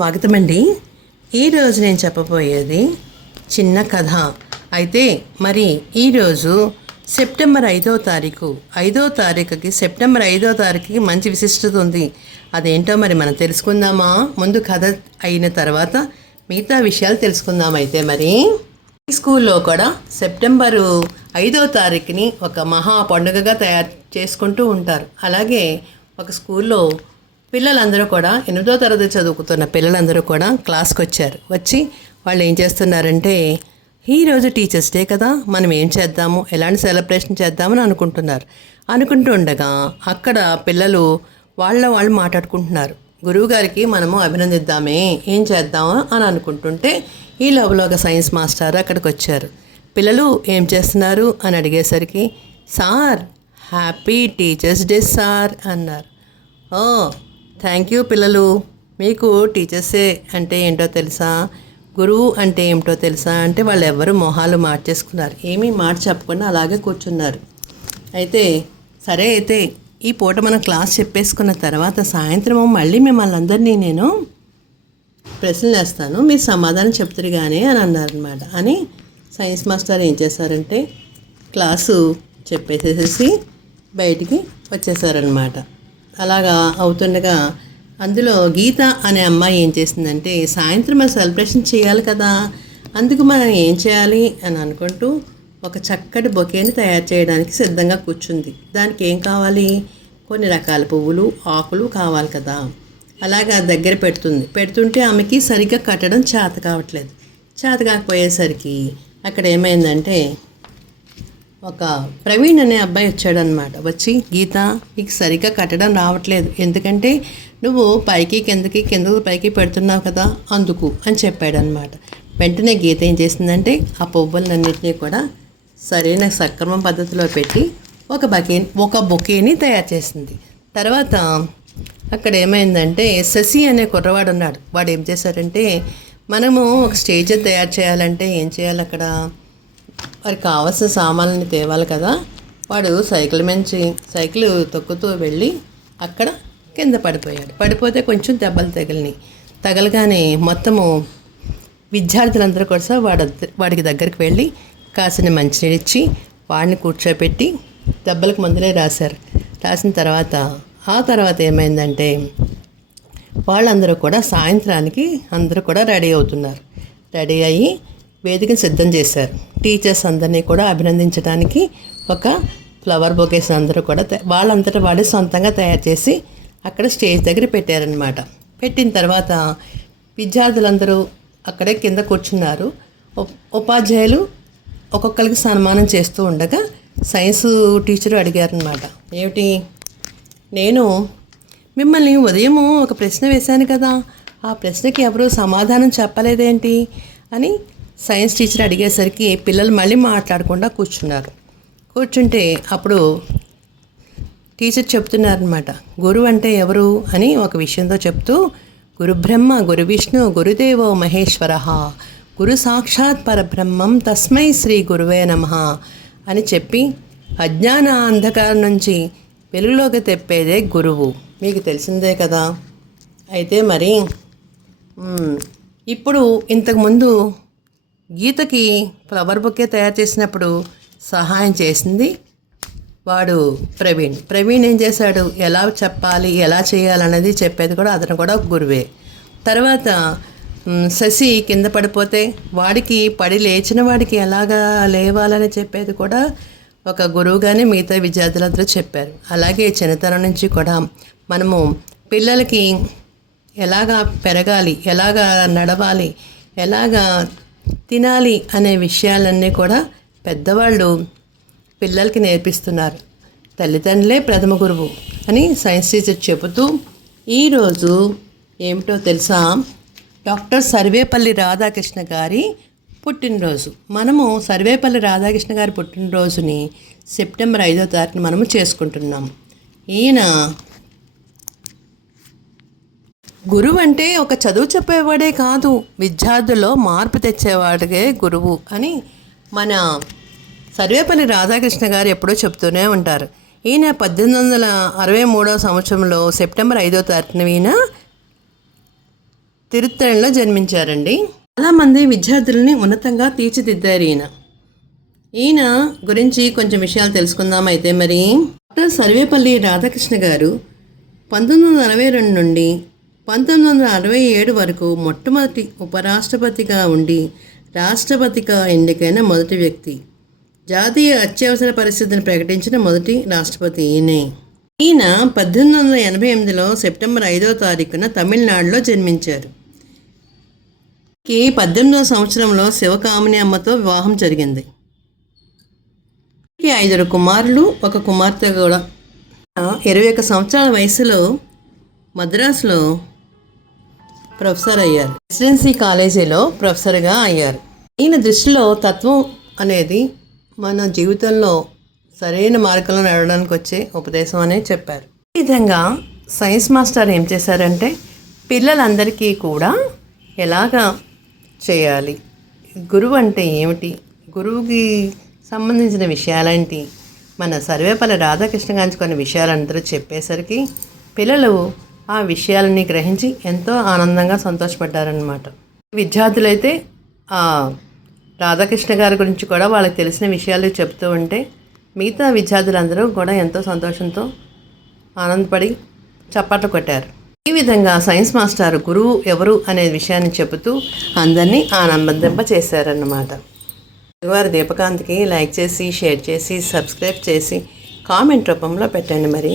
స్వాగతం అండి ఈరోజు నేను చెప్పబోయేది చిన్న కథ. అయితే మరి ఈరోజు సెప్టెంబర్ ఐదో తారీఖు ఐదో తారీఖుకి సెప్టెంబర్ ఐదో తారీఖుకి మంచి విశిష్టత ఉంది. అదేంటో మరి మనం తెలుసుకుందామా? ముందు కథ అయిన తర్వాత మిగతా విషయాలు తెలుసుకుందాం అయితే మరి. ఈ స్కూల్లో కూడా సెప్టెంబరు ఐదో తారీఖుని ఒక మహా పండుగగా తయారు చేసుకుంటూ ఉంటారు. అలాగే ఒక స్కూల్లో పిల్లలందరూ కూడా ఎనిమిదో తరగతి చదువుకుతున్న పిల్లలందరూ కూడా క్లాస్కి వచ్చారు. వచ్చి వాళ్ళు ఏం చేస్తున్నారంటే ఈరోజు టీచర్స్ డే కదా మనం ఏం చేద్దాము ఎలాంటి సెలబ్రేషన్ చేద్దామని అనుకుంటున్నారు. అనుకుంటూ ఉండగా అక్కడ పిల్లలు వాళ్ళ వాళ్ళు మాట్లాడుకుంటున్నారు. గురువుగారికి మనము అభినందిద్దామే ఏం చేద్దామా? అని అనుకుంటుంటే ఈ లోపల ఒక సైన్స్ మాస్టర్ అక్కడికి వచ్చారు. పిల్లలు ఏం చేస్తున్నారు అని అడిగేసరికి sir happy teachers day sir అన్నారు. ఓ థ్యాంక్ యూ పిల్లలు. మీకు టీచర్సే అంటే ఏంటో తెలుసా? గురువు అంటే ఏమిటో తెలుసా? అంటే వాళ్ళు ఎవరు మొహాలు మార్చేసుకున్నారు. ఏమీ మాట చెప్పకుండా అలాగే కూర్చున్నారు. అయితే సరే అయితే ఈ పూట మనం క్లాస్ చెప్పేసుకున్న తర్వాత సాయంత్రం మళ్ళీ మిమ్మల్ని అందరినీ నేను ప్రశ్నలు వేస్తాను. మీరు సమాధానం చెప్తారు కానీ అని అన్నారనమాట అని సైన్స్ మాస్టర్ ఏం చేశారంటే క్లాసు చెప్పేసేసి బయటికి వచ్చేసారనమాట అలాగా అవుతుండగా అందులో గీత అనే అమ్మాయి ఏం చేసిందంటే సాయంత్రం మనం సెలబ్రేషన్ చేయాలి కదా అందుకు మనం ఏం చేయాలి? అని అనుకుంటూ ఒక చక్కటి బొకేని తయారు చేయడానికి సిద్ధంగా కూర్చుంది. దానికి ఏం కావాలి? కొన్ని రకాల పువ్వులు ఆకులు కావాలి కదా. అలాగా దగ్గర పెడుతుంది. పెడుతుంటే ఆమెకి సరిగ్గా కట్టడం చేత కావట్లేదు. చేత కాకపోయేసరికి అక్కడ ఏమైందంటే ఒక ప్రవీణ్ అనే అబ్బాయి వచ్చాడనమాట వచ్చి గీత నీకు సరిగ్గా కట్టడం రావట్లేదు. ఎందుకంటే నువ్వు పైకి కిందకి కిందకి పైకి పెడుతున్నావు కదా అందుకు అని చెప్పాడనమాట వెంటనే గీత ఏం చేసిందంటే ఆ పువ్వులన్నింటినీ కూడా సరైన సక్రమ పద్ధతిలో పెట్టి ఒక బకే ఒక బొకేని తయారు చేసింది. తర్వాత అక్కడ ఏమైందంటే శశి అనే కుర్రవాడు ఉన్నాడు. వాడు ఏం చేశారంటే మనము ఒక స్టేజ్ తయారు చేయాలంటే ఏం చేయాలి అక్కడ వారికి కావాల్సిన సామాన్లని తేవాలి కదా. వాడు సైకిల్ మంచి సైకిల్ తొక్కుతూ వెళ్ళి అక్కడ కింద పడిపోయాడు. పడిపోతే కొంచెం దెబ్బలు తగిలినాయి. తగలగానే మొత్తము విద్యార్థులందరూ కూడా వాడి వాడికి దగ్గరికి వెళ్ళి కాసిన మంచినీళ్ళు ఇచ్చి వాడిని కూర్చోపెట్టి దెబ్బలకు మందులే రాశారు. రాసిన తర్వాత ఆ తర్వాత ఏమైందంటే వాళ్ళందరూ కూడా సాయంత్రానికి అందరూ కూడా రెడీ అవుతున్నారు. రెడీ అయ్యి వేదికను సిద్ధం చేశారు. టీచర్స్ అందరినీ కూడా అభినందించడానికి ఒక ఫ్లవర్ బొకేస్ అందరూ కూడా వాళ్ళంతటా వాడే సొంతంగా తయారు చేసి అక్కడ స్టేజ్ దగ్గర పెట్టారనమాట పెట్టిన తర్వాత విద్యార్థులందరూ అక్కడే కింద కూర్చున్నారు. ఉపాధ్యాయులు ఒక్కొక్కరికి సన్మానం చేస్తూ ఉండగా సైన్స్ టీచరు అడిగారనమాట ఏమిటి? నేను మిమ్మల్ని ఉదయం ఒక ప్రశ్న వేశాను కదా. ఆ ప్రశ్నకి ఎవరు సమాధానం చెప్పలేదేంటి? అని సైన్స్ టీచర్ అడిగేసరికి పిల్లలు మళ్ళీ మాట్లాడకుండా కూర్చున్నారు. కూర్చుంటే అప్పుడు టీచర్ చెప్తున్నారనమాట గురువు అంటే ఎవరు? అని ఒక విషయంతో చెప్తూ గురు బ్రహ్మ గురు విష్ణు గురుదేవో మహేశ్వర గురు సాక్షాత్ పరబ్రహ్మం తస్మై శ్రీ గురువే నమ అని చెప్పి అజ్ఞాన అంధకారం నుంచి వెలుగులోకి తెప్పేదే గురువు. మీకు తెలిసిందే కదా? అయితే మరి ఇప్పుడు ఇంతకుముందు గీతకి ఫ్లవర్ బొకే తయారు చేసినప్పుడు సహాయం చేసింది వాడు ప్రవీణ్. ప్రవీణ్ ఏం చేశాడు? ఎలా చెప్పాలి? ఎలా చేయాలన్నది చెప్పేది కూడా అతను కూడా ఒక గురువే. తర్వాత శశి కింద పడిపోతే వాడికి పడి లేచిన వాడికి ఎలాగా లేవాలని చెప్పేది కూడా ఒక గురువుగానే మిగతా విద్యార్థులందరూ చెప్పారు. అలాగే చిన్నతనం నుంచి కూడా మనము పిల్లలకి ఎలాగా పెరగాలి? ఎలాగా నడవాలి? ఎలాగా తినాలి అనే విషయాలన్నీ కూడా పెద్దవాళ్ళు పిల్లలకి నేర్పిస్తున్నారు. తల్లిదండ్రులే ప్రథమ గురువు అని సైన్స్ టీచర్ చెబుతూ ఈరోజు ఏమిటో తెలుసా? డాక్టర్ సర్వేపల్లి రాధాకృష్ణ గారి పుట్టినరోజు. మనము సర్వేపల్లి రాధాకృష్ణ గారి పుట్టినరోజుని సెప్టెంబర్ ఐదో తారీఖున మనము చేసుకుంటున్నాం. ఈయన గురువు అంటే ఒక చదువు చెప్పేవాడే కాదు. విద్యార్థుల్లో మార్పు తెచ్చేవాడికే గురువు అని మన సర్వేపల్లి రాధాకృష్ణ గారు ఎప్పుడూ చెప్తూనే ఉంటారు. ఈయన పద్దెనిమిది వందల అరవై మూడవ సంవత్సరంలో సెప్టెంబర్ ఐదో తారీఖున ఈయన తిరుత్తణిలో జన్మించారండి. చాలామంది విద్యార్థులని ఉన్నతంగా తీర్చిదిద్దారు ఈయన. ఈయన గురించి కొంచెం విషయాలు తెలుసుకుందాం అయితే మరి. డాక్టర్ సర్వేపల్లి రాధాకృష్ణ గారు పంతొమ్మిది వందల అరవై రెండు నుండి పంతొమ్మిది వందల అరవై ఏడు వరకు మొట్టమొదటి ఉపరాష్ట్రపతిగా ఉండి రాష్ట్రపతిగా ఎన్నికైన మొదటి వ్యక్తి. జాతీయ అత్యవసర పరిస్థితిని ప్రకటించిన మొదటి రాష్ట్రపతి ఈయనే. ఈయన పద్దెనిమిది వందల ఎనభై ఎనిమిదిలో సెప్టెంబర్ ఐదో తారీఖున తమిళనాడులో జన్మించారు. ఈ పద్దెనిమిదవ సంవత్సరంలో శివకామిని అమ్మతో వివాహం జరిగింది. ఈయనకి ఐదుగురు కుమారులు ఒక కుమార్తె కూడా. ఇరవై ఒక సంవత్సరాల వయసులో మద్రాసులో ప్రొఫెసర్ అయ్యారు. రెసిడెన్సీ కాలేజీలో ప్రొఫెసర్గా అయ్యారు. ఈయన దృష్టిలో తత్వం అనేది మన జీవితంలో సరైన మార్గంలో నడవడానికి వచ్చే ఉపదేశం అనే చెప్పారు. ఈ విధంగా సైన్స్ మాస్టర్ ఏం చేశారంటే పిల్లలందరికీ కూడా ఎలాగా చేయాలి? గురువు అంటే ఏమిటి? గురువుకి సంబంధించిన విషయాలేంటి? మన సర్వేపల్లి రాధాకృష్ణ గాంచి కొన్ని విషయాలందరూ చెప్పేసరికి పిల్లలు ఆ విషయాలని గ్రహించి ఎంతో ఆనందంగా సంతోషపడ్డారనమాట విద్యార్థులైతే రాధాకృష్ణ గారి గురించి కూడా వాళ్ళకి తెలిసిన విషయాలు చెప్తూ ఉంటే మిగతా విద్యార్థులందరూ కూడా ఎంతో సంతోషంతో ఆనందపడి చప్పట్లు కొట్టారు. ఈ విధంగా సైన్స్ మాస్టర్ గురువు ఎవరు అనే విషయాన్ని చెబుతూ అందరినీ ఆనందింప చేశారన్నమాట. గురువారి దీపకాంత్కి లైక్ చేసి షేర్ చేసి సబ్స్క్రైబ్ చేసి కామెంట్ రూపంలో పెట్టండి మరి.